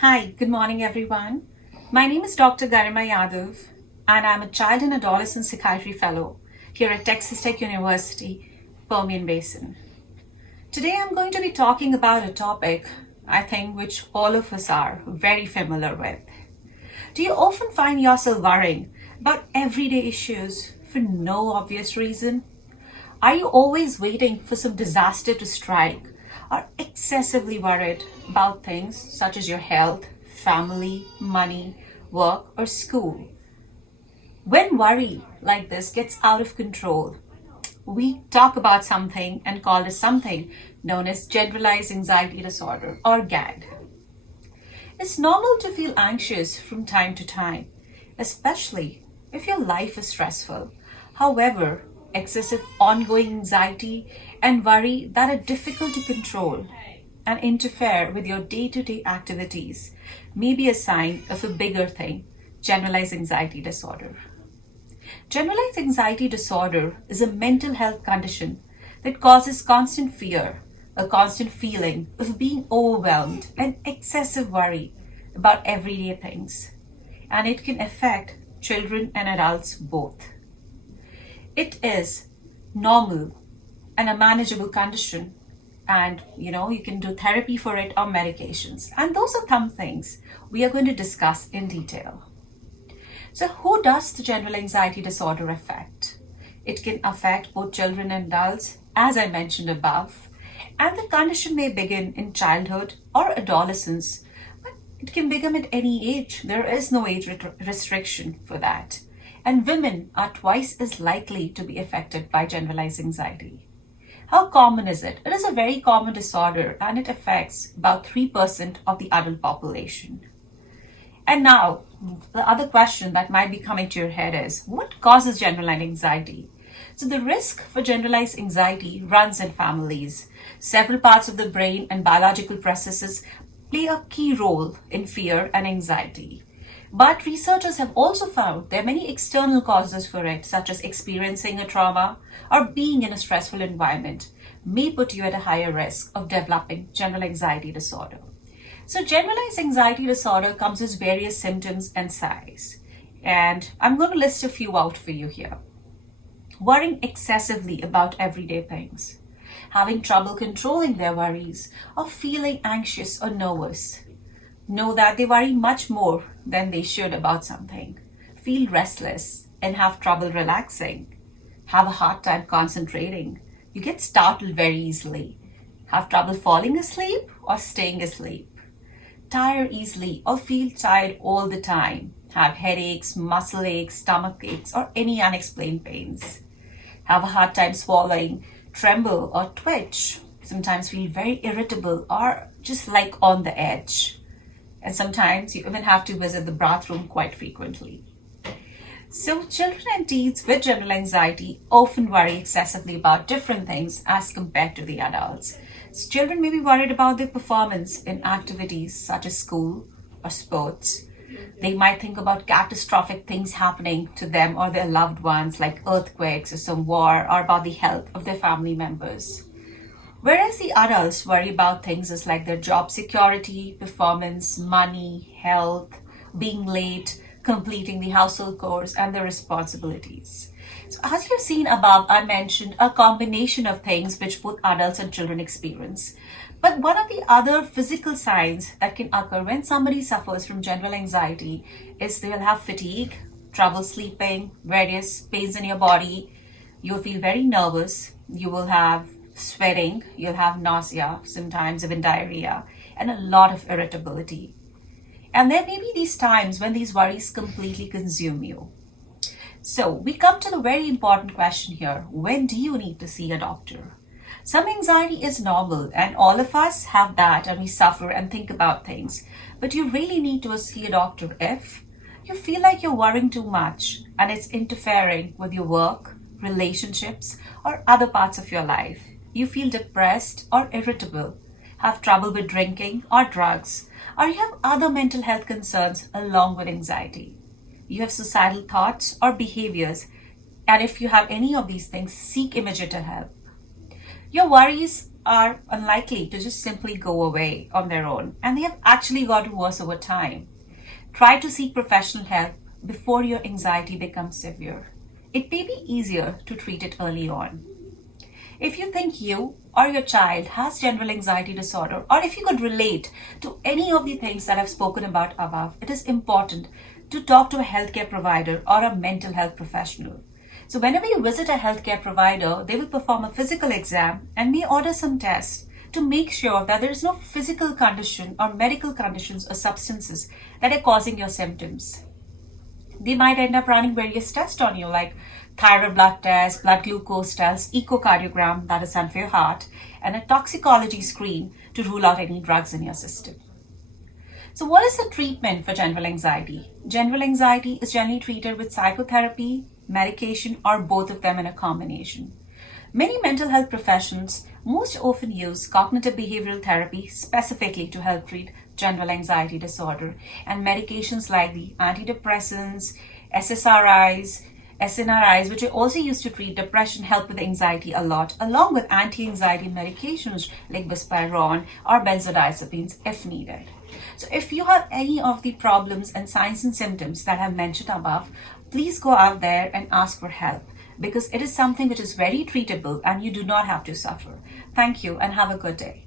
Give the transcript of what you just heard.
Hi, good morning, everyone. My name is Dr. Garima Yadav, and I'm a Child and Adolescent Psychiatry Fellow here at Texas Tech University, Permian Basin. Today, I'm going to be talking about a topic I think which all of us are very familiar with. Do you often find yourself worrying about everyday issues for no obvious reason? Are you always waiting for some disaster to strike or excessively worried about things such as your health, family, money, work, or school? When worry like this gets out of control, we talk about something and call it something known as generalized anxiety disorder or GAD. It's normal to feel anxious from time to time, especially if your life is stressful. However, excessive ongoing anxiety and worry that are difficult to control and interfere with your day to day activities may be a sign of a bigger thing, generalized anxiety disorder. Generalized anxiety disorder is a mental health condition that causes constant fear, a constant feeling of being overwhelmed and excessive worry about everyday things. And it can affect children and adults both. It is normal and a manageable condition, and you can do therapy for it or medications. And those are some things we are going to discuss in detail. So, who does the general anxiety disorder affect? It can affect both children and adults, as I mentioned above, and the condition may begin in childhood or adolescence, but it can begin at any age. There is no age restriction for that. And women are twice as likely to be affected by generalized anxiety. How common is it? It is a very common disorder and it affects about 3% of the adult population. And now, the other question that might be coming to your head is, what causes generalized anxiety? So the risk for generalized anxiety runs in families. Several parts of the brain and biological processes play a key role in fear and anxiety. But researchers have also found there are many external causes for it, such as experiencing a trauma or being in a stressful environment, may put you at a higher risk of developing general anxiety disorder. So generalized anxiety disorder comes with various symptoms and signs. And I'm going to list a few out for you here. Worrying excessively about everyday things, having trouble controlling their worries, or feeling anxious or nervous. Know that they worry much more than they should about something, feel restless and have trouble relaxing, have a hard time concentrating, you get startled very easily, have trouble falling asleep or staying asleep, tire easily or feel tired all the time, have headaches, muscle aches, stomach aches, or any unexplained pains, have a hard time swallowing, tremble or twitch, sometimes feel very irritable or just like on the edge. And sometimes you even have to visit the bathroom quite frequently. So children and teens with general anxiety often worry excessively about different things as compared to the adults. So children may be worried about their performance in activities such as school or sports. They might think about catastrophic things happening to them or their loved ones, like earthquakes or some war, or about the health of their family members. Whereas the adults worry about things as like their job security, performance, money, health, being late, completing the household chores, and their responsibilities. So as you've seen above, I mentioned a combination of things which both adults and children experience. But one of the other physical signs that can occur when somebody suffers from general anxiety is they'll have fatigue, trouble sleeping, various pains in your body. You'll feel very nervous. You will have sweating, you'll have nausea, sometimes even diarrhea, and a lot of irritability. And there may be these times when these worries completely consume you. So we come to the very important question here. When do you need to see a doctor? Some anxiety is normal and all of us have that and we suffer and think about things. But you really need to see a doctor if you feel like you're worrying too much and it's interfering with your work, relationships, or other parts of your life. You feel depressed or irritable, have trouble with drinking or drugs, or you have other mental health concerns along with anxiety. You have suicidal thoughts or behaviors, and if you have any of these things, seek immediate help. Your worries are unlikely to just simply go away on their own, and they have actually gotten worse over time. Try to seek professional help before your anxiety becomes severe. It may be easier to treat it early on. If you think you or your child has general anxiety disorder, or if you could relate to any of the things that I've spoken about above, it is important to talk to a healthcare provider or a mental health professional. So whenever you visit a healthcare provider, they will perform a physical exam and may order some tests to make sure that there is no physical condition or medical conditions or substances that are causing your symptoms. They might end up running various tests on you, like thyroid blood test, blood glucose test, echocardiogram, that is done for your heart, and a toxicology screen to rule out any drugs in your system. So what is the treatment for general anxiety? General anxiety is generally treated with psychotherapy, medication, or both of them in a combination. Many mental health professions most often use cognitive behavioral therapy specifically to help treat general anxiety disorder, and medications like the antidepressants, SSRIs, SNRIs, which are also used to treat depression, help with anxiety a lot, along with anti-anxiety medications like buspirone or benzodiazepines if needed. So if you have any of the problems and signs and symptoms that I've mentioned above, please go out there and ask for help, because it is something which is very treatable and you do not have to suffer. Thank you and have a good day.